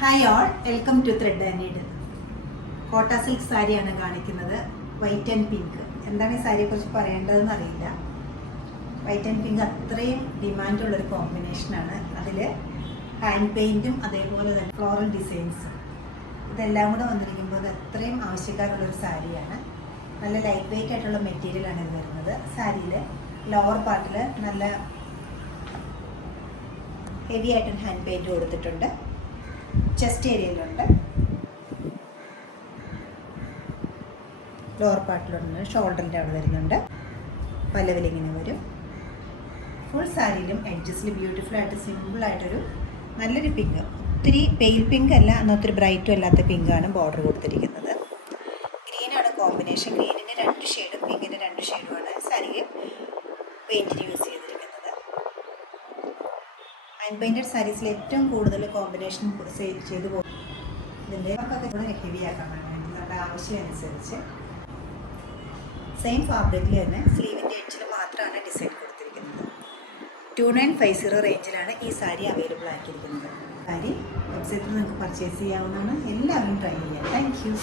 Hi all, welcome to thread and needle. Kota silk സാരിയാണ് കാണിക്കുന്നത്. White and pink. എന്താണ് ഈ സാരിയെ കുറിച്ച് പറയേണ്ടതെന്ന് അറിയില്ല. വൈറ്റ് ആൻഡ് പിങ്ക് അത്രയും ഡിമാൻഡുള്ളൊരു കോമ്പിനേഷനാണ്. അതിൽ ഹാൻഡ് പെയിൻറ്റും അതേപോലെ തന്നെ ഫ്ലോറൽ ഡിസൈൻസും ഇതെല്ലാം കൂടെ വന്നിരിക്കുമ്പോൾ അത് അത്രയും ആവശ്യക്കാരുള്ളൊരു സാരിയാണ്. നല്ല ലൈറ്റ് വെയിറ്റ് ആയിട്ടുള്ള മെറ്റീരിയലാണ് ഇത് വരുന്നത്. സാരിയിൽ ലോവർ പാർട്ടിൽ നല്ല ഹെവി ആയിട്ട് ഹാൻഡ് പെയിൻറ്റ് കൊടുത്തിട്ടുണ്ട്. ചെസ്റ്റ് ഏരിയയിലുണ്ട്, ലോവർ പാർട്ടിലുണ്ട്, ഷോൾഡറിൻ്റെ അവിടെ വരുന്നുണ്ട്, പല്ലവിലിങ്ങനെ വരും. ഫുൾ സാരിയിലും എഡ്ജസിൽ ബ്യൂട്ടിഫുൾ ആയിട്ട് സിമ്പിളായിട്ടൊരു നല്ലൊരു പിങ്ക്, ഒത്തിരി പെയിൽ പിങ്ക് അല്ല എന്നാൽ ഒത്തിരി ബ്രൈറ്റും അല്ലാത്ത പിങ്കാണ് ബോർഡർ കൊടുത്തിരിക്കുന്നത്. ഗ്രീനാണ് കോമ്പിനേഷൻ. ഗ്രീനിന് 2 ഷെയ്ഡും പിങ്കിന് 2 ഷെയ്ഡുമാണ് സാരിയിൽ പെയിൻറ്റിന് യൂസ് ചെയ്തിരിക്കുന്നത്. ഹാൻഡ് പെയിൻറ്റഡ് സാരീസിൽ ഏറ്റവും കൂടുതൽ കോമ്പിനേഷൻ ചെയ്ത് പോകും. ഇതിൻ്റെ ഒക്കെ കൂടെ ഹെവി ആക്കാൻ വേണ്ടി നമ്മുടെ ആവശ്യം അനുസരിച്ച് സെയിം ഫാബ്രിക്കിൽ തന്നെ സ്ലീവിൻ്റെ എഡ്ജിൽ മാത്രമാണ് ഡിസൈൻ കൊടുത്തിരിക്കുന്നത്. 2950 റേഞ്ചിലാണ് ഈ സാരി അവൈലബിൾ ആക്കിയിരിക്കുന്നത്. സാരി വെബ്സൈറ്റിൽ നിങ്ങൾക്ക് പർച്ചേസ് ചെയ്യാവുന്നതാണ്. എല്ലാവരും ട്രൈ ചെയ്യാം. Thank you.